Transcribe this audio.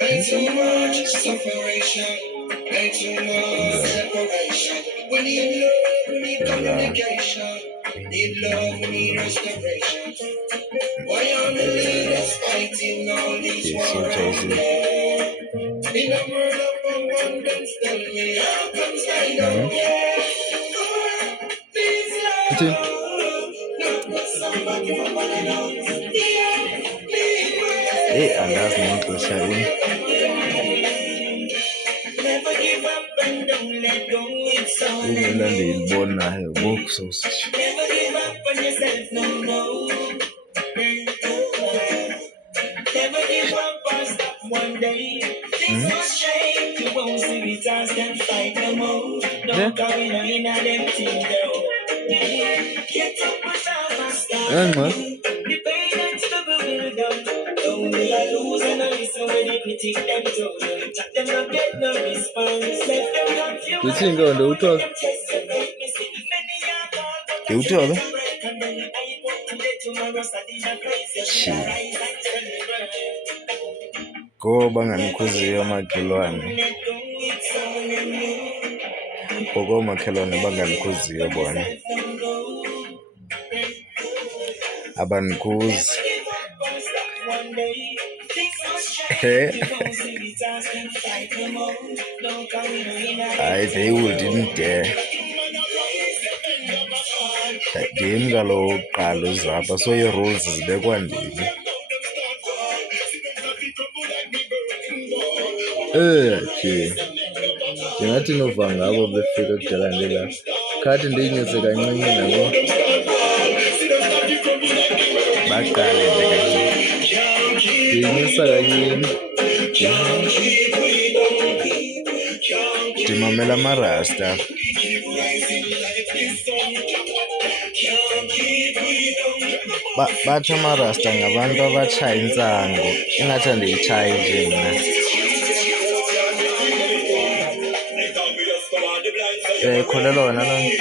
Ain't too much separation, ain't too much separation. We need love, we need communication, need love, we need restoration. Why are the leaders fighting all these wars out there? In a world of abundance, tell me how comes I don't care? Please love, not for somebody for money else. Hey, and that's not the shame. Never give up and don't let go. It's all in you. Never give up on yourself, no. Never give up or stop one day. Things must change. You won't see results, then fight no more. Don't go in them things though. Get up, push off and start. The pain and struggle will done. Don't will I lose and I listen when they critique them too. Chat them not get no response. Let them confuse. You think on the talk? You talk? Ngoba nganikhuziyo makhelwane. Ngoba makhelwane banganikhuziyo bona. Abanikhuzi. They wouldn't dare. Ndim kaloku kuqala uzapha so ii-rules zibekwa ndim. Ndingathi nova ngabo befika kudala ndila khathi ndiyinyuse kancinci nabo baqale nje kancinci ndiyinyusa kancinci ndimamela amarasta. Bathi amarasta ngabantu abatshaya intsango ingathi andiyitshayi nje mna. Uyayikholelwa wena loo nto?